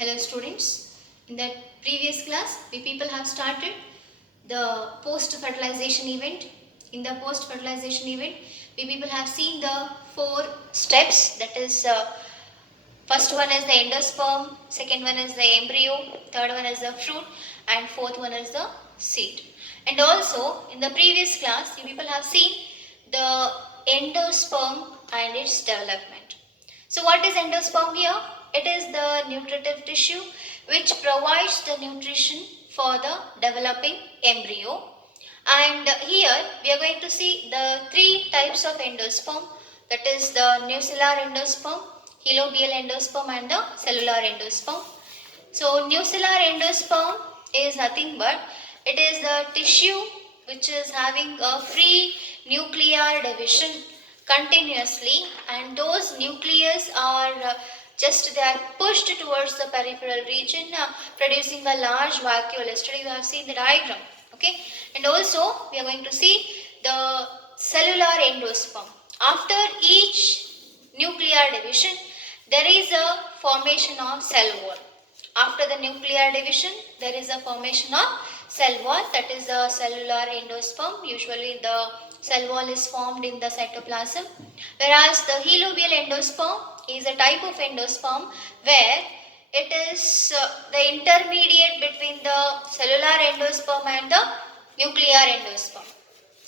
Hello students, in the previous class we people have started the post-fertilization event. In the post-fertilization event we people have seen the 4 steps, that is first one is the endosperm, second one is the embryo, third one is the fruit and fourth one is the seed. And also in the previous class you people have seen the endosperm and its development. So what is endosperm here? It is the nutritive tissue which provides the nutrition for the developing embryo. And here we are going to see the 3 types of endosperm, that is the nuclear endosperm, helobial endosperm and the cellular endosperm. So nuclear endosperm is nothing but it is the tissue which is having a free nuclear division continuously, and those nucleus are they are pushed towards the peripheral region, producing a large vacuole. Yesterday you have seen the diagram, okay. And also we are going to see the cellular endosperm. After each nuclear division there is a formation of cell wall. After the nuclear division there is a formation of cell wall, that is the cellular endosperm. Usually the cell wall is formed in the cytoplasm, whereas the helobial endosperm is a type of endosperm where it is the intermediate between the cellular endosperm and the nuclear endosperm.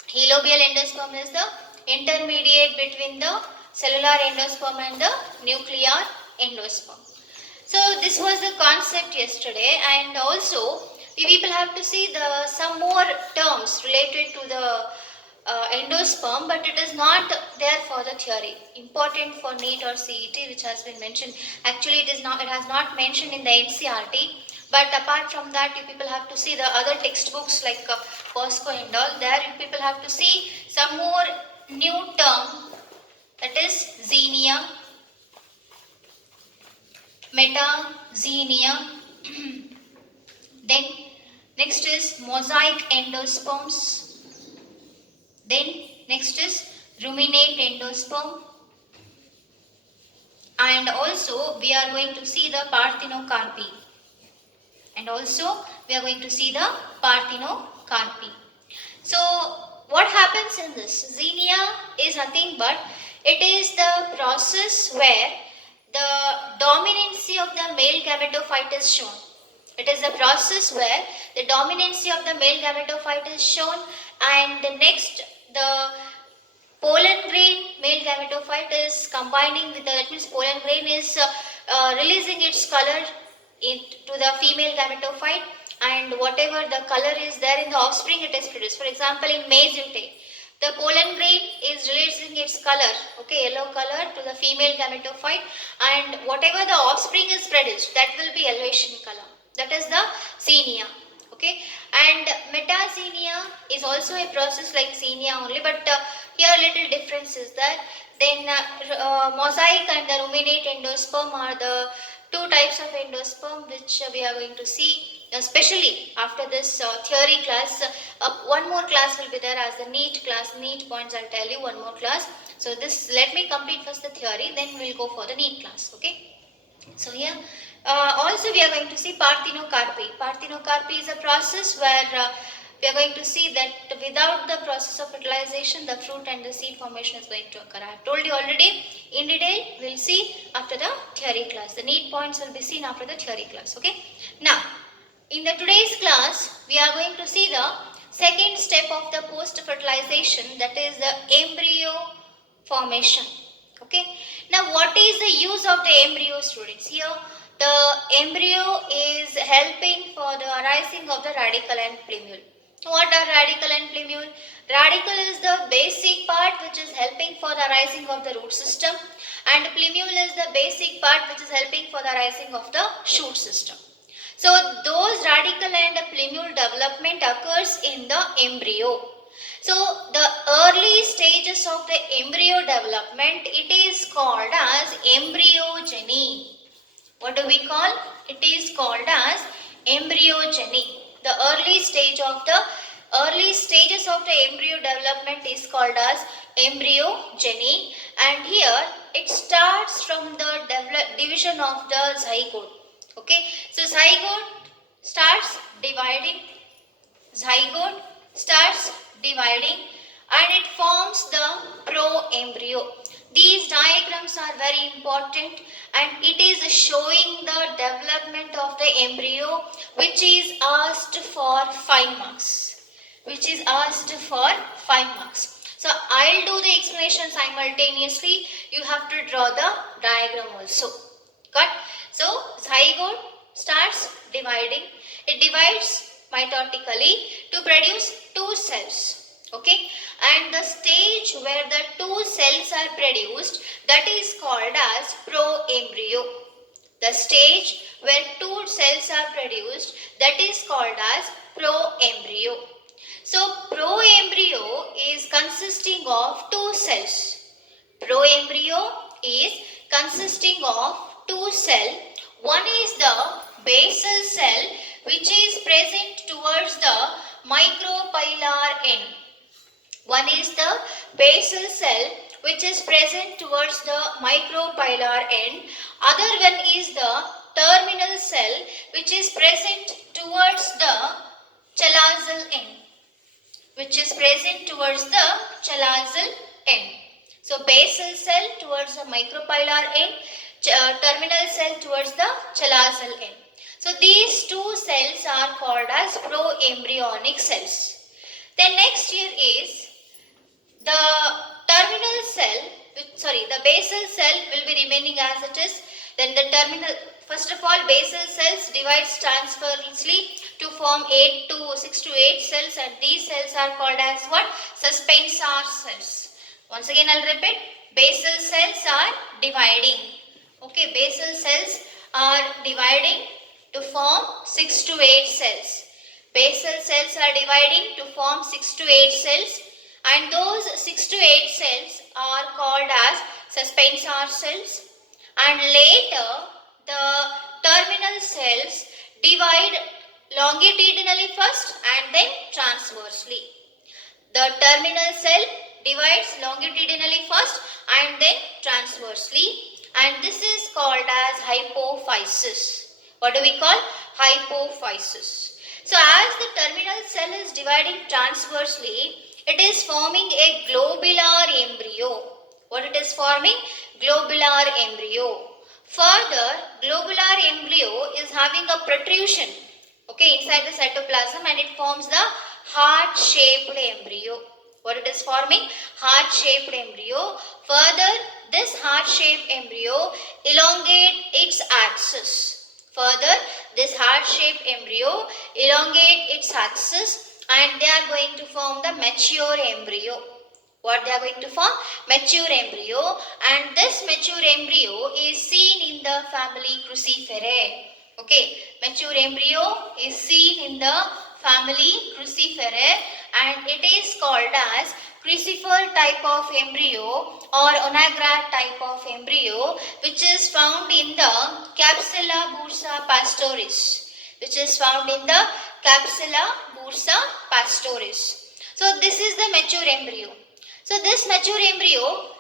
Helobial endosperm is the intermediate between the cellular endosperm and the nuclear endosperm. So this was the concept yesterday, and also we people have to see some more terms related to the endosperm, but it is not there for the theory. Important for NEET or CET, which has been mentioned. Actually, it has not mentioned in the NCERT. But apart from that, you people have to see the other textbooks like POSCO and all. There you people have to see some more new term, that is xenia, metaxenia. Then next is mosaic endosperms. Then next is ruminate endosperm. And also we are going to see the parthenocarpy. And also we are going to see the parthenocarpy. So what happens in this? Xenia is nothing but it is the process where the dominancy of the male gametophyte is shown. It is the process where the dominancy of the male gametophyte is shown, and the next the pollen grain male gametophyte is combining with that means pollen grain is releasing its color to the female gametophyte, and whatever the color is there in the offspring it is produced. For example, in maize you take the pollen grain is releasing its color, okay, yellow color to the female gametophyte, and whatever the offspring is produced that will be yellowish in color. That is the xenia. Okay, and metaxenia is also a process like xenia only, but here little difference is that then mosaic and the ruminate endosperm are the 2 types of endosperm which we are going to see, especially after this theory class. One more class will be there as the NEET class. NEET points I'll tell you one more class. So this, let me complete first the theory, then we'll go for the NEET class. Okay. So here also we are going to see parthenocarpy. Parthenocarpy is a process where we are going to see that without the process of fertilization the fruit and the seed formation is going to occur. I have told you already in detail. We will see after the theory class. The NEET points will be seen after the theory class. Okay. Now in the today's class we are going to see the second step of the post fertilization, that is the embryo formation. Okay. Now what is the use of the embryo, students? Here the embryo is helping for the arising of the radicle and plumule. What are radicle and plumule? Radicle is the basic part which is helping for the arising of the root system, and plumule is the basic part which is helping for the arising of the shoot system. So those radicle and plumule development occurs in the embryo. So the early stages of the embryo development, it is called as embryogeny. What do we call? It is called as embryogeny. The early stages of the embryo development is called as embryogeny, and here it starts from the division of the zygote. Okay, so dividing, zygote starts dividing and it forms the pro-embryo. These diagrams are very important and it is showing the development of the embryo which is asked for 5 marks. Which is asked for 5 marks. So I'll do the explanation simultaneously. You have to draw the diagram also. Got? So zygote starts dividing. It divides mitotically to produce 2 cells. Okay, and the stage where the 2 cells are produced, that is called as pro-embryo. The stage where 2 cells are produced, that is called as pro-embryo. So pro-embryo is consisting of 2 cells. Pro-embryo is consisting of 2 cells. One is the basal cell which is present towards the micropylar end. One is the basal cell which is present towards the micropylar end. Other one is the terminal cell which is present towards the chalazal end. Which is present towards the chalazal end. So basal cell towards the micropylar end, terminal cell towards the chalazal end. So these 2 cells are called as pro-embryonic cells. Then next here is the terminal cell, the basal cell will be remaining as it is. Then the terminal, first of all, basal cells divides transversely to form 6 to 8 cells, and these cells are called as what? Suspensor cells. Once again I'll repeat, basal cells are dividing. Okay, basal cells are dividing to form 6 to 8 cells. Basal cells are dividing to form 6 to 8 cells, and those 6 to 8 cells are called as suspensor cells. And later the terminal cells divide longitudinally first and then transversely. The terminal cell divides longitudinally first and then transversely, and this is called as hypophysis. What do we call? Hypophysis. So as the terminal cell is dividing transversely, it is forming a globular embryo. What it is forming? Globular embryo. Further, globular embryo is having a protrusion, okay, inside the cytoplasm, and it forms the heart-shaped embryo. What it is forming? Heart-shaped embryo. Further, this heart-shaped embryo elongate its axis. Further, this heart-shaped embryo elongate its axis, and they are going to form the mature embryo. What they are going to form? Mature embryo, and this mature embryo is seen in the family Cruciferae. Okay, mature embryo is seen in the family Cruciferae, and it is called as crucifer type of embryo or onagrat type of embryo, which is found in the Capsula bursa pastoris. Which is found in the Capsula bursa pastoris. So this is the mature embryo. So this mature embryo,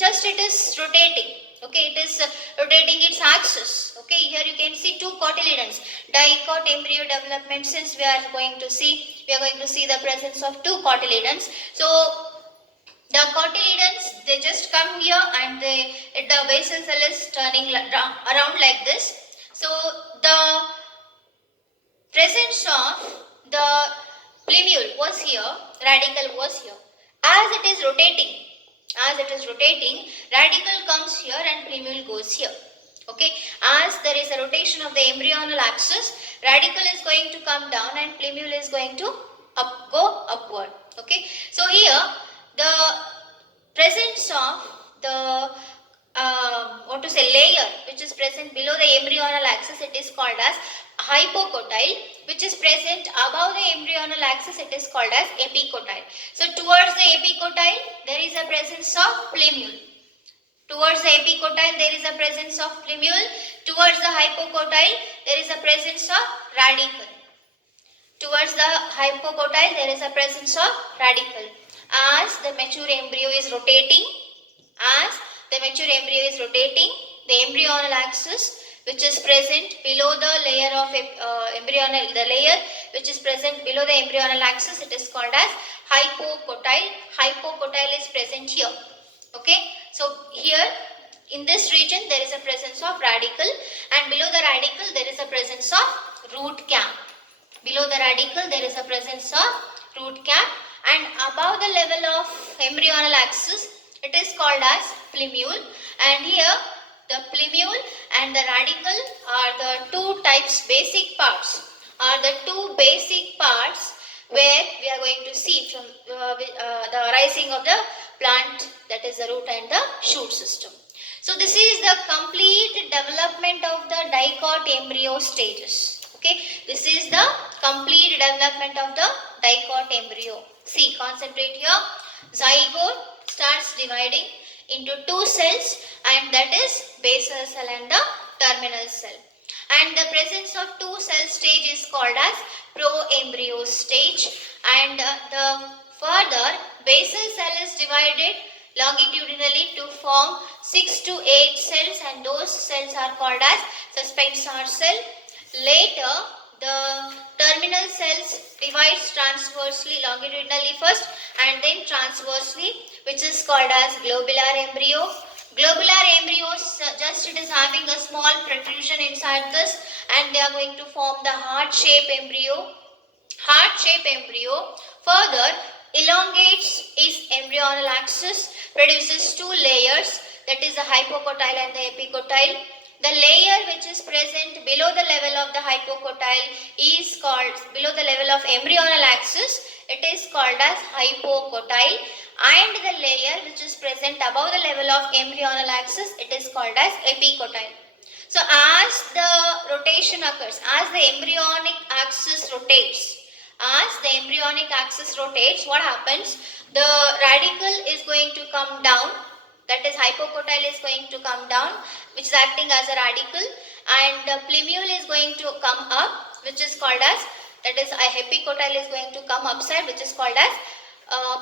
just it is rotating. Okay, it is rotating its axis. Okay, here you can see 2 cotyledons. Dicot embryo development, since we are going to see the presence of 2 cotyledons. So the cotyledons, they just come here, and the basal cell is turning around like this. So the presence of the plumule was here, radical was here. As it is rotating, radical comes here and plumule goes here. Okay, as there is a rotation of the embryonal axis, radical is going to come down and plumule is going to go upward. Okay, so here the presence of the layer which is present below the embryonal axis, it is called as hypocotyle. Which is present above the embryonal axis, it is called as epicotyle. So towards the epicotyle there is a presence of plumule. Towards the epicotyle there is a presence of plumule. Towards the hypocotyle there is a presence of radical. Towards the hypocotyle there is a presence of radical. As the mature embryo is rotating, the embryonal axis, which is present below the layer of embryonal, the layer which is present below the embryonal axis, it is called as hypocotyle. Hypocotyle is present here. Okay, so here in this region there is a presence of radicle, and below the radicle there is a presence of root cap. Below the radicle there is a presence of root cap, and above the level of embryonal axis it is called as plumule. And here the plumule and the radicle are the two types, basic parts, are the two basic parts where we are going to see from the arising of the plant, that is the root and the shoot system. So this is the complete development of the dicot embryo stages. Okay, this is the complete development of the dicot embryo. See, concentrate here. Zygote starts dividing into two cells, and that is basal cell and the terminal cell. And the presence of two cell stage is called as pro-embryo stage, and the further basal cell is divided longitudinally to form 6 to 8 cells, and those cells are called as suspensor cell. Later the terminal cells divides transversely, longitudinally first and then transversely, which is called as globular embryo. Globular embryo, just it is having a small protrusion inside this, and they are going to form the heart-shaped embryo. Heart-shaped embryo further elongates its embryonal axis, produces two layers, that is the hypocotyle and the epicotyle. The layer which is present below the level of the hypocotyle is called, below the level of embryonal axis, it is called as hypocotyle, and the layer which is present above the level of embryonal axis, it is called as epicotyle. So as the rotation occurs, as the embryonic axis rotates, what happens? The radicle is going to come down, that is hypocotyle is going to come down, which is acting as a radicle, and the plumule is going to come up, which is called as, that is epicotyle is going to come upside, which is called as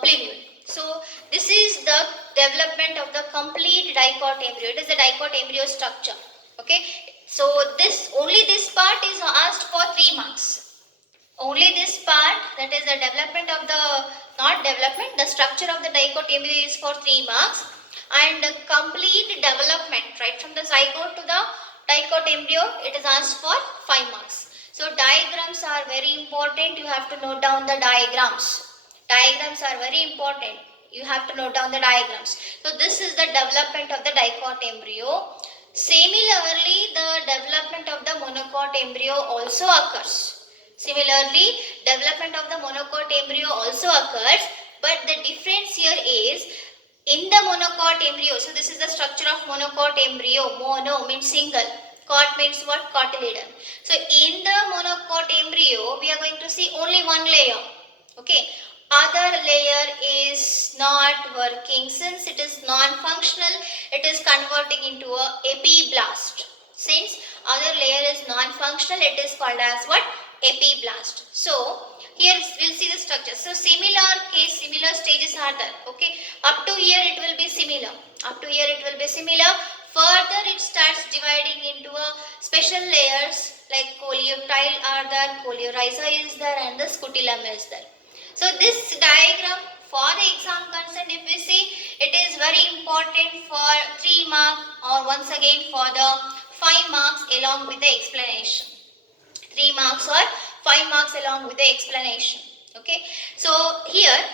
plumule. So this is the development of the complete dicot embryo. It is the dicot embryo structure. Okay, so only this part is asked for 3 marks. Only this part, that is the development of the, not development, the structure of the dicot embryo is for 3 marks, and the complete development right from the zygote to the dicot embryo, it is asked for 5 marks. So diagrams are very important. You have to note down the diagrams. Diagrams are very important. You have to note down the diagrams. So this is the development of the dicot embryo. Similarly, the development of the monocot embryo also occurs. Similarly, development of the monocot embryo also occurs, but the difference here is, in the monocot embryo, so this is the structure of monocot embryo. Mono means single, cot means what? Cotyledon. So in the monocot embryo, we are going to see only one layer. Okay, other layer is not working. Since it is non-functional, it is converting into a epiblast. Since other layer is non-functional, it is called as what? Epiblast. So here we'll see the structure. So similar case, similar stages are there. Okay, up to here it will be similar. Up to here it will be similar. Further it starts dividing into a special layers like coleoptile are there, coleorhiza is there, and the scutellum is there. So this diagram for the exam concern, if we see, it is very important for 3 marks, or once again for the 5 marks along with the explanation. 3 marks or 5 marks along with the explanation. Okay, so here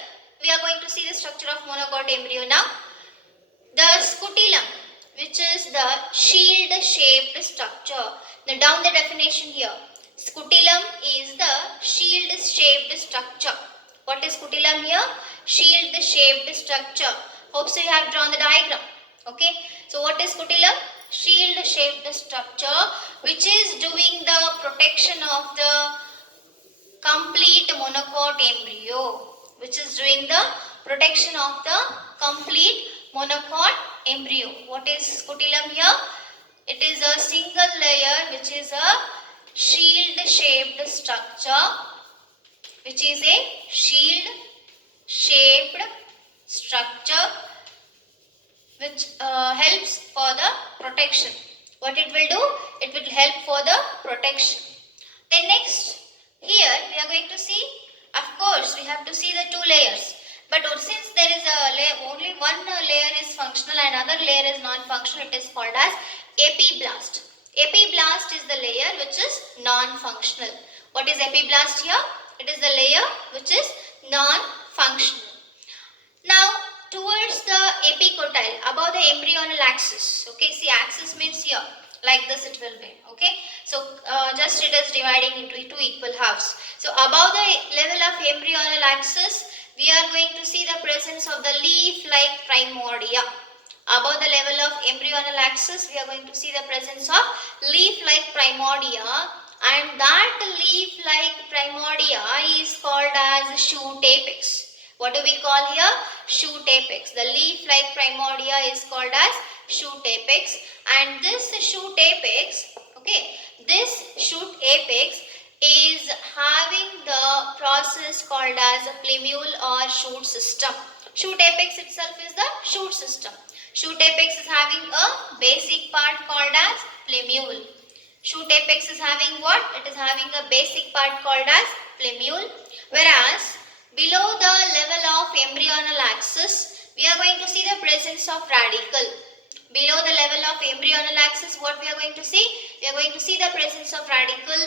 we are going to see the structure of monocot embryo now. The scutellum, which is the shield shaped structure. Now down the definition here. Scutellum is the shield shaped structure. What is scutellum here? Shield shaped structure. Hope so you have drawn the diagram. Okay, so what is scutellum? Shield shaped structure which is doing the protection of the complete monocot embryo, which is doing the protection of the complete monocot embryo. What is scutellum here? It is a single layer which is a shield shaped structure, which is a shield shaped structure which helps for the protection What it will do? It will help for the protection. Then next, here we are going to see, of course, we have to see the two layers. But since there is a layer, only one layer is functional and other layer is non-functional, it is called as epiblast. Epiblast is the layer which is non-functional. What is epiblast here? It is the layer which is non-functional. Now, towards the epicotyle, above the embryonal axis. Okay, see, axis means here, like this it will be. Okay, so just it is dividing into two equal halves. So, above the level of embryonal axis, we are going to see the presence of the leaf-like primordia. Above the level of embryonal axis, we are going to see the presence of leaf-like primordia, and that leaf-like primordia is called as shoot apex. What do we call here? Shoot apex. The leaf-like primordia is called as shoot apex, and this shoot apex, okay, this shoot apex is having the process called as a plumule or shoot system. Shoot apex itself is the shoot system. Shoot apex is having a basic part called as plumule. Shoot apex is having what? It is having a basic part called as plumule, whereas below the level of embryonal axis, we are going to see the presence of radicle. Below the level of embryonal axis, what we are going to see? We are going to see the presence of radicle,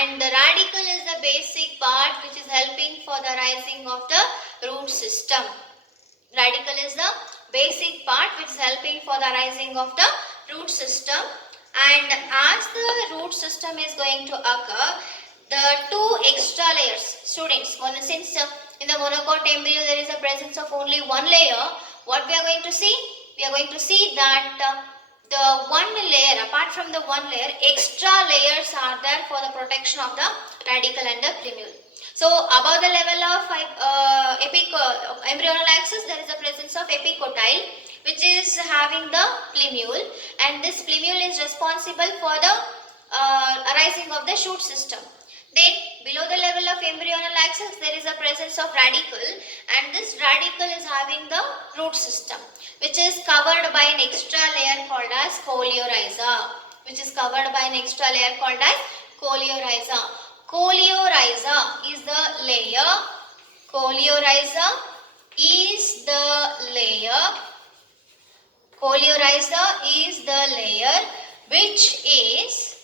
and the radicle is the basic part which is helping for the rising of the root system. Radicle is the basic part which is helping for the rising of the root system, and as the root system is going to occur, the two extra layers, students, since in the monocot embryo there is a presence of only one layer, what we are going to see? We are going to see that the one layer, apart from the one layer, extra layers are there for the protection of the radicle and the plumule. So, above the level of embryonal axis, there is a presence of epicotyle, which is having the plumule, and this plumule is responsible for the arising of the shoot system. Then, below the level of embryonal axis, there is a presence of radicle, and this radicle is having the root system, which is covered by an extra layer called as coleorhiza. Which is covered by an extra layer called as coleorhiza. Coleorhiza is the layer. Coleorhiza is the layer. Coleorhiza is the layer which is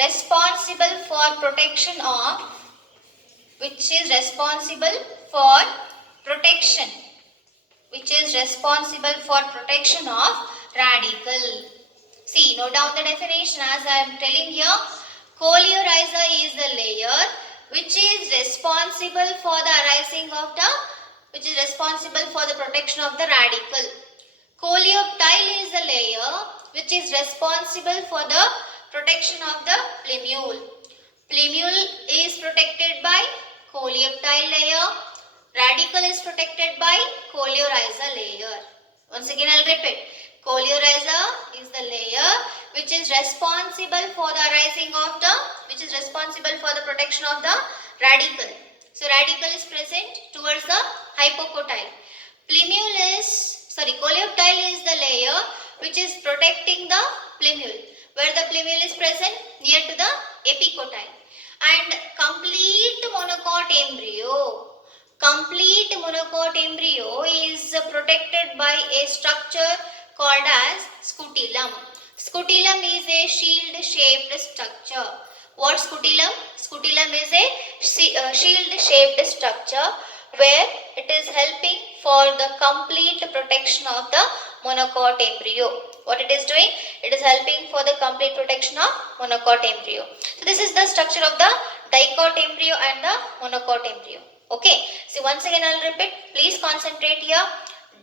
responsible for protection of, which is responsible for protection of radicle. See, note down the definition as I am telling here. Coleorhiza is the layer which is responsible for the arising of the, which is responsible for the protection of the radicle. Coleoptile is the layer which is responsible for the protection of the plumule. Plumule is protected by coleoptile layer. Radicle is protected by coleorhiza layer. Once again I will repeat. Coleorhiza is the layer which is responsible for the arising of the, which is responsible for the protection of the radicle. So radicle is present towards the hypocotyle. Coleoptile is the layer which is protecting the plumule, where the plumule is present near to the epicotyle. And complete monocot embryo is protected by a structure called as scutellum. Scutellum is a shield-shaped structure. What scutellum? Scutellum is a shield-shaped structure where it is helping for the complete protection of the monocot embryo. What it is doing? It is helping for the complete protection of monocot embryo. So this is the structure of the dicot embryo and the monocot embryo. Okay. So once again I will repeat. Please concentrate here.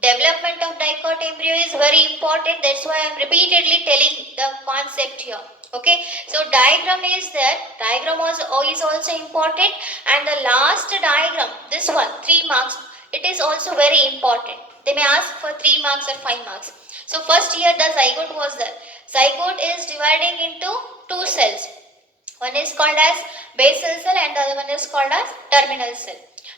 Development of dicot embryo is very important. That's why I am repeatedly telling the concept here. Okay. So diagram is there. Diagram is also important. And the last diagram, this one, 3 marks, it is also very important. They may ask for 3 marks or 5 marks. So first here the zygote was there. Zygote is dividing into 2 cells. One is called as basal cell and the other one is called as terminal cell.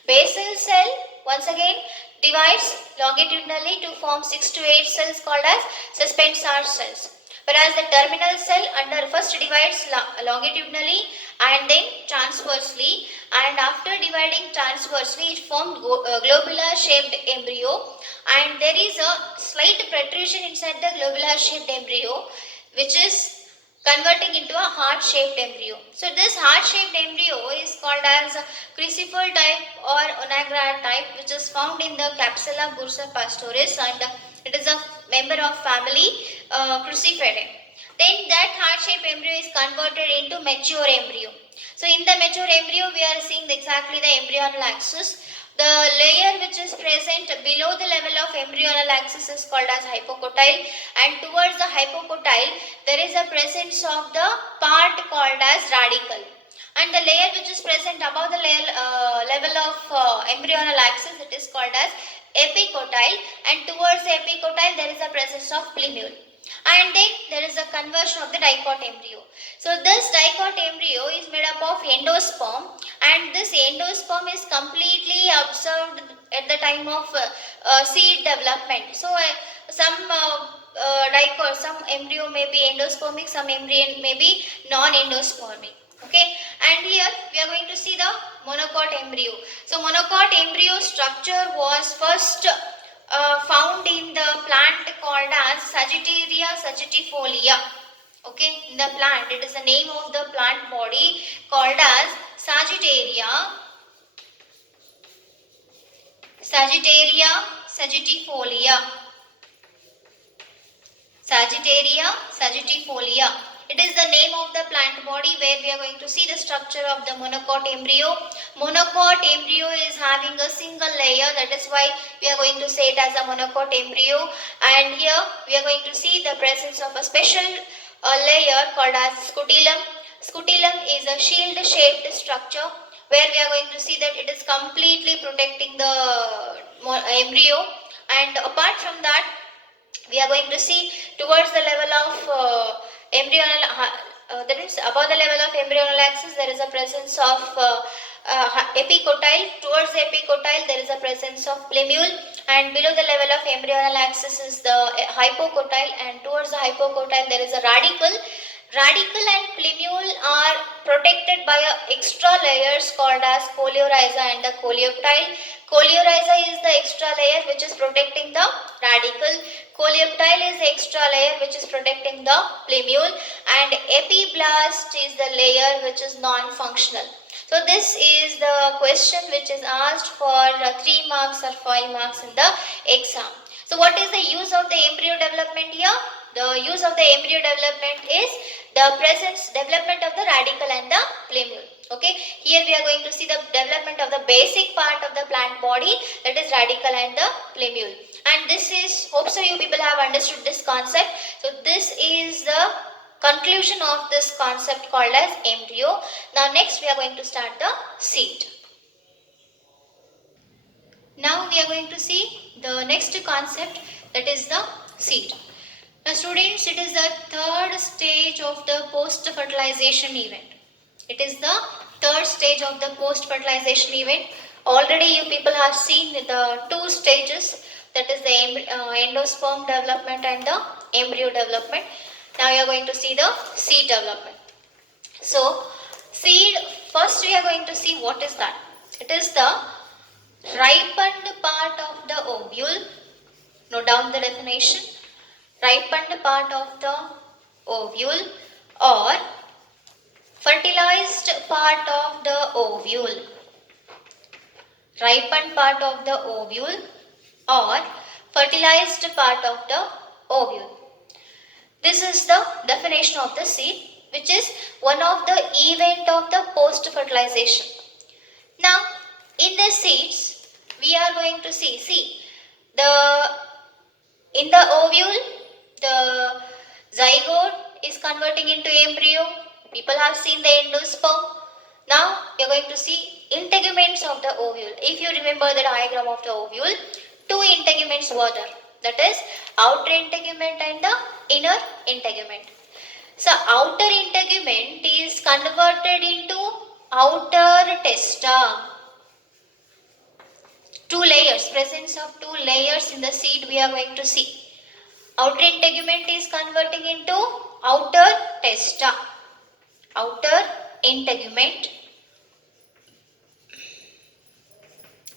Basal cell once again divides longitudinally to form 6 to 8 cells called as suspensory cells. whereas the terminal cell under first divides longitudinally and then transversely, and after dividing transversely it formed globular shaped embryo, and there is a slight protrusion inside the globular shaped embryo which is converting into a heart shaped embryo. So this heart shaped embryo is called as crucifer type or onagra type, which is found in the Capsula bursa pastoris, and it is a member of family Cruciferae. Then that heart shaped embryo is converted into mature embryo. So in the mature embryo we are seeing exactly the embryonal axis. The layer which is present below the level of embryonal axis is called as hypocotyle, and towards the hypocotyle there is a presence of the part called as radicle, and the layer which is present above the level of embryonal axis, it is called as epicotyle, and towards the epicotyle there is a presence of plumule, and then there is a conversion of the dicot embryo. So this dicot embryo is made up of endosperm, and this endosperm is completely observed at the time of seed development. So some embryo may be endospermic, some embryo may be non-endospermic. Okay, and here we are going to see the monocot embryo. So monocot embryo structure was first found in the plant called as Sagittaria sagittarifolia. Okay, in the plant, it is the name of the plant body called as Sagittaria sagittarifolia. Sagittaria sagittarifolia. It is the name of the plant body where we are going to see the structure of the monocot embryo. Monocot embryo is having a single layer, that is why we are going to say it as a monocot embryo. And here we are going to see the presence of a special layer called as scutellum. Scutellum is a shield shaped structure where we are going to see that it is completely protecting the embryo, and apart from that we are going to see towards the level of embryonal that is above the level of embryonal axis there is a presence of epicotyle. Towards the epicotyle there is a presence of plumule, and below the level of embryonal axis is the hypocotyle, and towards the hypocotyle there is a radicle. Radicle and plumule are protected by extra layers called as coleorhiza and the coleoptile. Coleorhiza is the extra layer which is protecting the radicle. Coleoptile is the extra layer which is protecting the plumule, and epiblast is the layer which is non-functional. So this is the question which is asked for 3 marks or 5 marks in the exam. So what is the use of the embryo development here? The use of the embryo development is the development of the radicle and the plumule. Okay, here we are going to see the development of the basic part of the plant body, that is radicle and the plumule. And this is, hope so you people have understood this concept. So this is the conclusion of this concept called as embryo. Now next we are going to start the seed. Now we are going to see the next concept, that is the seed. Now students, it is the third stage of the post-fertilization event. It is the third stage of the post-fertilization event. Already you people have seen the 2 stages, that is the endosperm development and the embryo development. Now you are going to see the seed development. So seed, first we are going to see what is that. It is the ripened part of the ovule. Note down the definition. Ripened part of the ovule or fertilized part of the ovule. Ripened part of the ovule or fertilized part of the ovule. This is the definition of the seed, which is one of the event of the post-fertilization. Now, in the seeds, we are going to see in the ovule, the zygote is converting into embryo. People have seen the endosperm. Now you are going to see integuments of the ovule. If you remember the diagram of the ovule, 2 integuments were there. That is outer integument and the inner integument. So outer integument is converted into outer testa. 2 layers, presence of 2 layers in the seed we are going to see. Outer integument is converting into outer testa. Outer integument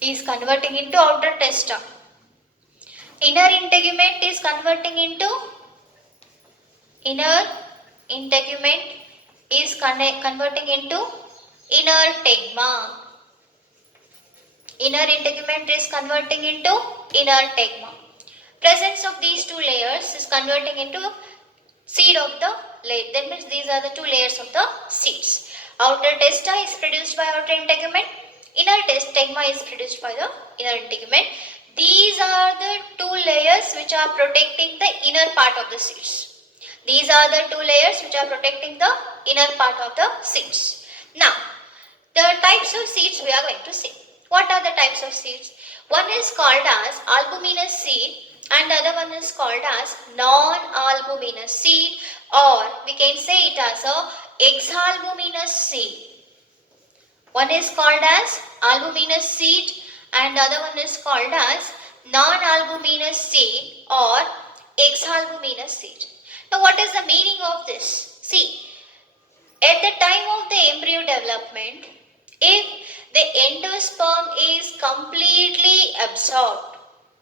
is converting into outer testa. Inner integument is converting into inner integument is converting into inner tegma. Inner integument is converting into inner tegma. Presence of these two layers is converting into seed of the layer. That means these are the two layers of the seeds. Outer testa is produced by outer integument. Inner tegma is produced by the inner integument. These are the two layers which are protecting the inner part of the seeds. These are the two layers which are protecting the inner part of the seeds. Now, the types of seeds we are going to see. What are the types of seeds? One is called as albuminous seed and the other one is called as non-albuminous seed, or we can say it as a exalbuminous seed. One is called as albuminous seed and the other one is called as non-albuminous seed or exalbuminous seed. Now what is the meaning of this? See, at the time of the embryo development, if the endosperm is completely absorbed,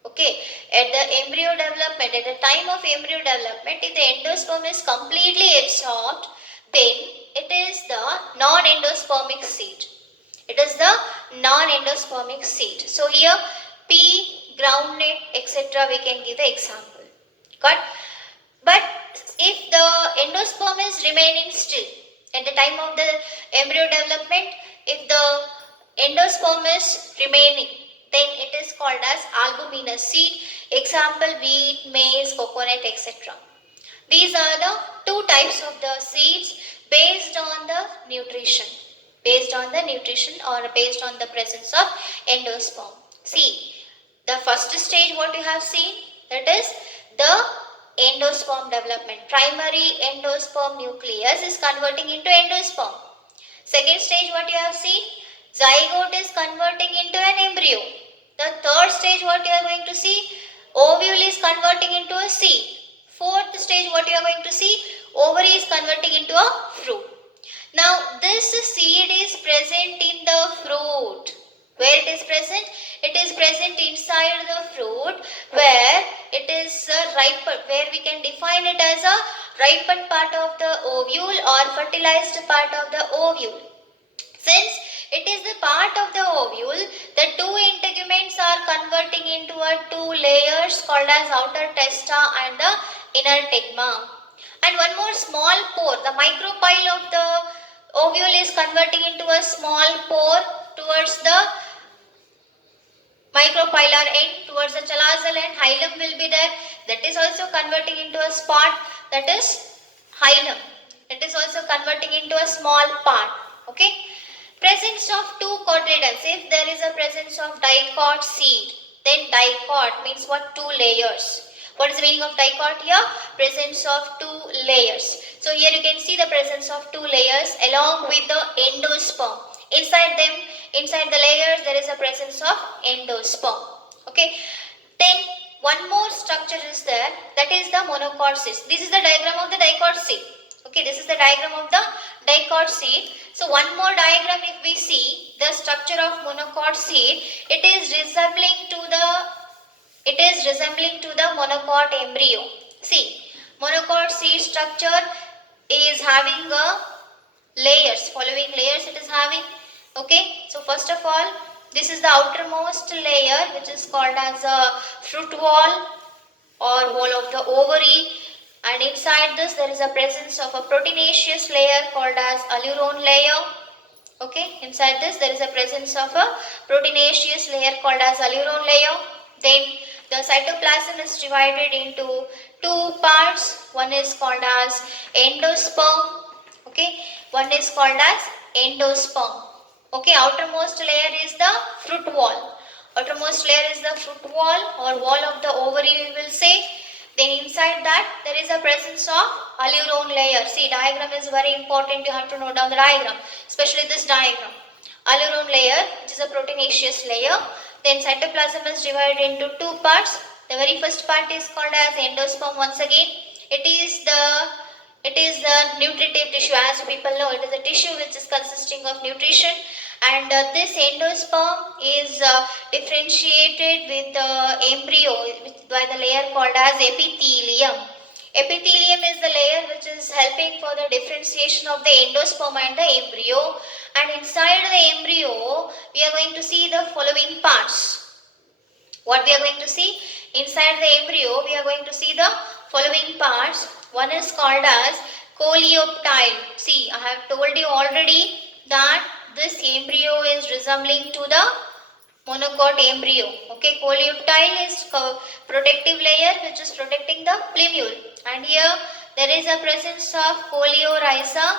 okay, at the embryo development, at the time of embryo development, if the endosperm is completely absorbed, then it is the non-endospermic seed. It is the non-endospermic seed. So here pea, groundnut, etc. we can give the example. Got? But if the endosperm is remaining still at the time of the embryo development, if the endosperm is remaining, then it is called as albuminous seed. Example, wheat, maize, coconut, etc. These are the two types of the seeds based on the nutrition. Based on the nutrition or based on the presence of endosperm. See, the first stage what you have seen, that is the endosperm development. Primary endosperm nucleus is converting into endosperm. Second stage what you have seen, zygote is converting into an embryo. The third stage what you are going to see, ovule is converting into a seed. Fourth stage what you are going to see, ovary is converting into a fruit. Now this seed is present in the fruit. Where it is present? It is present inside the fruit where it is ripened, where we can define it as a ripened part of the ovule or fertilized part of the ovule. Since it is the part of the ovule, the two integuments are converting into a two layers called as outer testa and the inner tegma. And one more small pore, the micropyle of the ovule is converting into a small pore towards the micropylar end, towards the chalazal end. Hilum will be there, that is also converting into a spot, that is hilum. It is also converting into a small part. Okay. Presence of two cotyledons. If there is a presence of dicot seed, then dicot means what? Two layers. What is the meaning of dicot here? Presence of two layers. So here you can see the presence of two layers along with the endosperm. Inside them, inside the layers, there is a presence of endosperm. Okay. Then one more structure is there, that is the monocot cyst. This is the diagram of the dicot seed. Okay, this is the diagram of the dicot seed. So one more diagram, if we see the structure of monocot seed, it is resembling to the monocot embryo. See, monocot seed structure is having a layers, following layers it is having. Okay, so first of all, this is the outermost layer which is called as a fruit wall or wall of the ovary, and inside this there is a presence of a proteinaceous layer called as allurone layer. Okay, inside this there is a presence of a proteinaceous layer called as allurone layer. Then the cytoplasm is divided into two parts. One is called as endosperm. Okay, one is called as endosperm. Okay, outermost layer is the fruit wall. Outermost layer is the fruit wall or wall of the ovary, we will say. Then inside that there is a presence of allurone layer. See, diagram is very important. You have to note down the diagram, especially this diagram. Allurone layer, which is a proteinaceous layer. Then cytoplasm is divided into two parts. The very first part is called as endosperm. Once again, it is the nutritive tissue. As people know, it is a tissue which is consisting of nutrition, and this endosperm is differentiated with the embryo by the layer called as epithelium. Epithelium is the layer which is helping for the differentiation of the endosperm and the embryo. And inside the embryo, we are going to see the following parts. What we are going to see? Inside the embryo, we are going to see the following parts. One is called as coleoptile. See, I have told you already that this embryo is resembling to the monocot embryo. Okay, coleoptile is protective layer which is protecting the plumule. And here there is a presence of coleorhiza.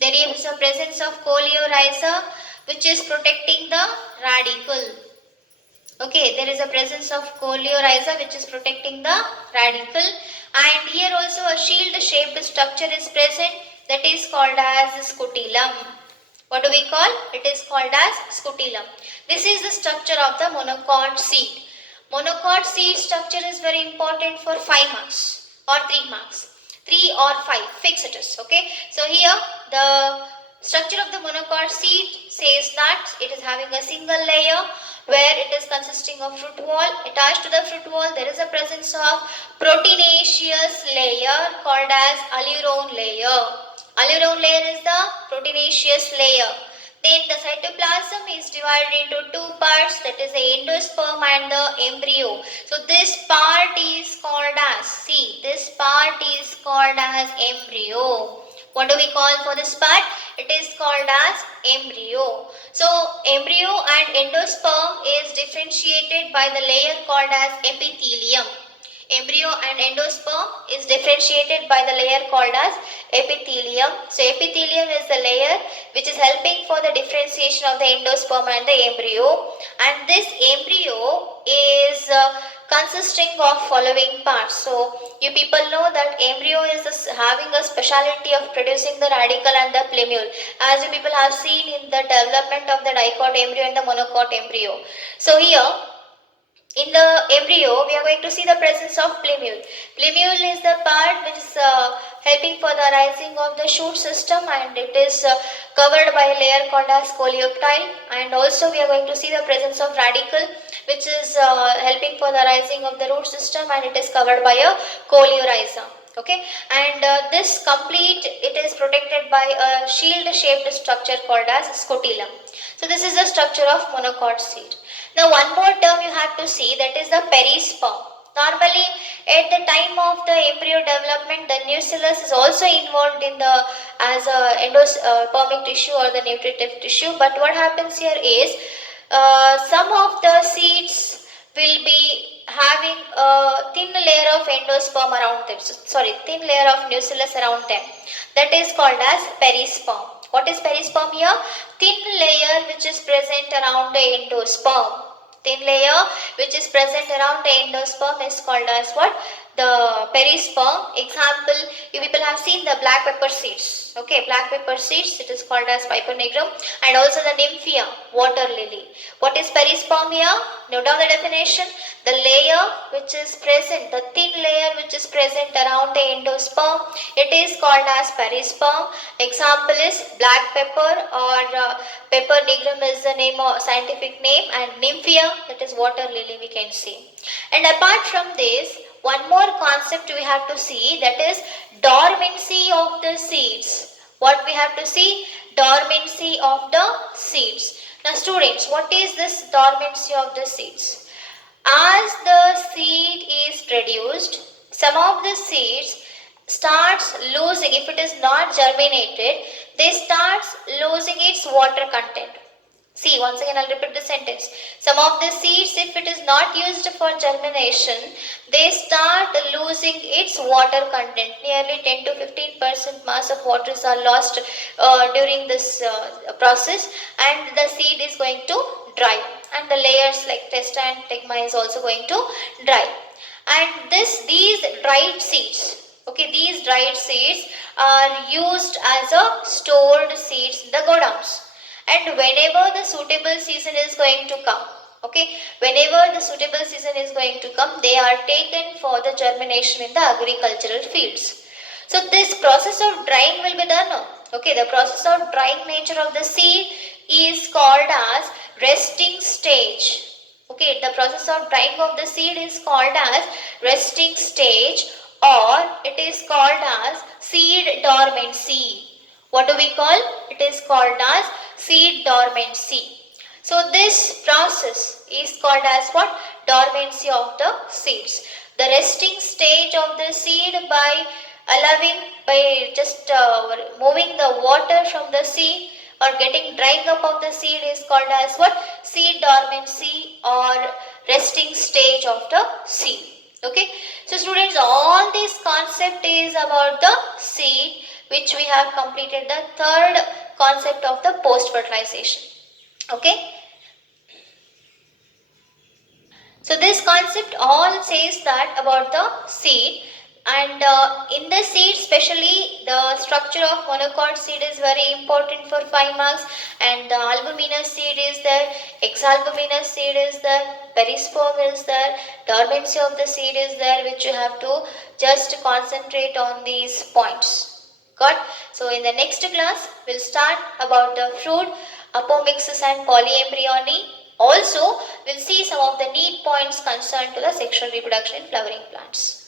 There is a presence of coleorhiza which is protecting the radicle. Okay, there is a presence of coleorhiza which is protecting the radicle, and here also a shield shaped structure is present, that is called as scutellum. What do we call? It is called as scutellum. This is the structure of the monocot seed. Monocot seed structure is very important for 5 marks or 3 marks. 3 or 5, fix it is. Okay, so here the structure of the monocot seed says that it is having a single layer where it is consisting of fruit wall. Attached to the fruit wall there is a presence of proteinaceous layer called as allurone layer. Allurone layer is the proteinaceous layer. Then the cytoplasm is divided into 2 parts, that is the endosperm and the embryo. So this part is called as, see, this part is called as embryo. What do we call for this part? It is called as embryo. So embryo and endosperm is differentiated by the layer called as epithelium. Embryo and endosperm is differentiated by the layer called as epithelium. So epithelium is the layer which is helping for the differentiation of the endosperm and the embryo. And this embryo is consisting of following parts. So you people know that embryo is having a speciality of producing the radicle and the plumule, as you people have seen in the development of the dicot embryo and the monocot embryo. So here in the embryo, we are going to see the presence of plumule. Plumule is the part which is helping for the rising of the shoot system, and it is covered by a layer called as coleoptile. And also we are going to see the presence of radicle which is helping for the rising of the root system, and it is covered by a coleorhiza. Okay, and this complete, it is protected by a shield shaped structure called as scutellum. So this is the structure of monocot seed. Now one more term you have to see, that is the perisperm. Normally at the time of the embryo development, the nucellus is also involved in the as a endospermic tissue or the nutritive tissue. But what happens here is some of the seeds will be having a thin layer of endosperm around them. Thin layer of nucellus around them. That is called as perisperm. What is perisperm here? Thin layer which is present around the endosperm. Thin layer which is present around the endosperm is called as what? The perisperm. Example, you people have seen the black pepper seeds. Okay, black pepper seeds, it is called as Piper nigrum, and also the nymphea, water lily. What is perisperm here? Note down the definition. The layer which is present, the thin layer which is present around the endosperm, it is called as perisperm. Example is black pepper, or Piper nigrum is the name or scientific name, and nymphea, that is water lily, we can see. And apart from this, one more concept we have to see, that is dormancy of the seeds. What we have to see? Dormancy of the seeds. Now students, what is this dormancy of the seeds? As the seed is produced, some of the seeds starts losing, if it is not germinated, they starts losing its water content. See, once again I'll repeat the sentence. Some of the seeds, if it is not used for germination, they start losing its water content. Nearly 10 to 15% mass of waters are lost during this process, and the seed is going to dry, and the layers like testa and tegma is also going to dry. And these dried seeds, okay, these dried seeds are used as a stored seeds in the godowns. And whenever the suitable season is going to come, Okay, whenever the suitable season is going to come, they are taken for the germination in the agricultural fields. So this process of drying will be done. Okay, the process of drying nature of the seed is called as resting stage. Okay, the process of drying of the seed is called as resting stage, or it is called as seed dormancy. What do we call? It is called as seed dormancy. So this process is called as what? Dormancy of the seeds. The resting stage of the seed by just moving the water from the seed or getting drying up of the seed is called as what? Seed dormancy or resting stage of the seed. Okay. So students, all this concept is about the seed, which we have completed the third concept of the post fertilization. Okay. So this concept all says that about the seed, and in the seed especially the structure of monocot seed is very important for 5 marks, and the albuminous seed is there, exalbuminous seed is there, perisperm is there, dormancy of the seed is there, which you have to just concentrate on these points. Got? So in the next class we'll start about the fruit, apomixis and polyembryony. Also, we'll see some of the neat points concerned to the sexual reproduction in flowering plants.